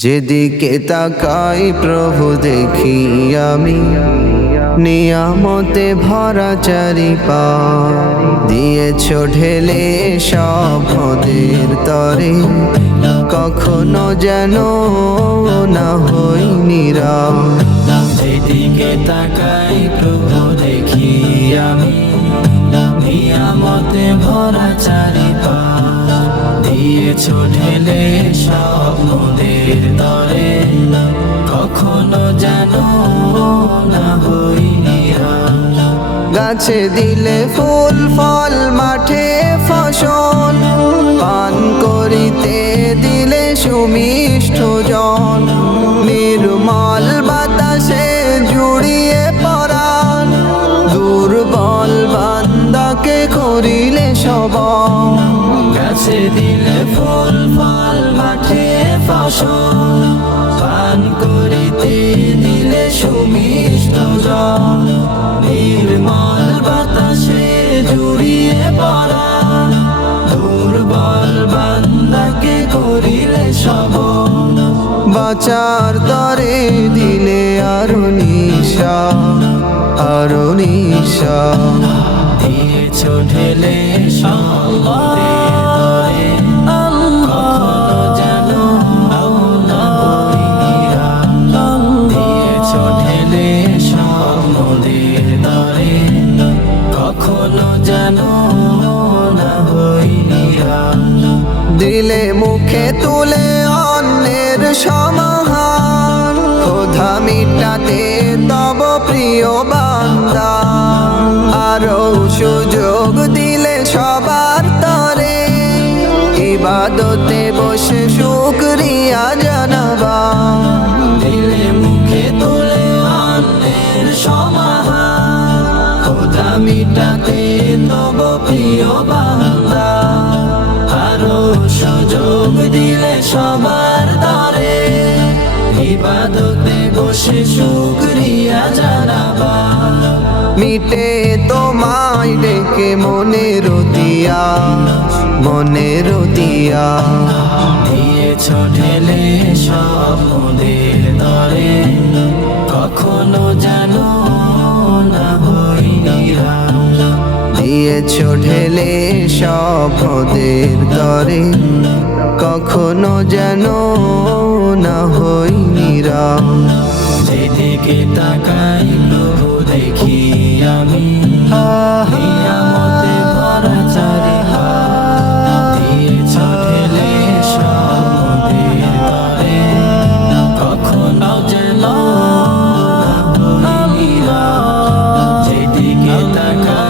যেদিকে তাকাই প্রভু দেখি আমি। নিয়ামতে ভরা চারিপা দিয়েছ ঢেলে সব নদের তরে। কখনো যেন না হই নিরা যেদিকে তাকাই প্রভু দেখি আমি। নিয়ামতে ভরা চারিপা দিয়েছ ঢেলে সব নদের তরে কখনো যেন না। গাছে দিলে ফুল ফল দিলে ফুল ফল, মাঠে ফসল। পান করিতে দিলে সুমিষ্ট জল। নির্মল বাতাসে জুড়িয়ে পড়া দুর্বল বান্দাকে করিলে সবল। বাচার তরে দিলে আরও নিশা আরও নিশা। দিয়েছ ঢেলে সম্পদে দিলে মুখে তুলে অন্যের সমাহার। ক্ষোধা মিটাতে তব প্রিয় বান্দা। আরও সুযোগ দিলে সবার তরে। ইবাদতে বসে শুক্রিয়া তব বাংলা, আরও সুযোগ দিলে সবার দরে ইবাদতে বসে শুক্রিয়া জানাবা। মিটে তোমায় ডেকে মনের দিয়া মনের দিয়া দিয়েছ ঢেলে স্বপদের তরে কখনো যেন না হই নিরা যেদিকে তাকাই প্রভু দেখি আমি। নিয়ামতে ভরা কখনো যেন না হই নিরাশ। যেদিকে তাকাই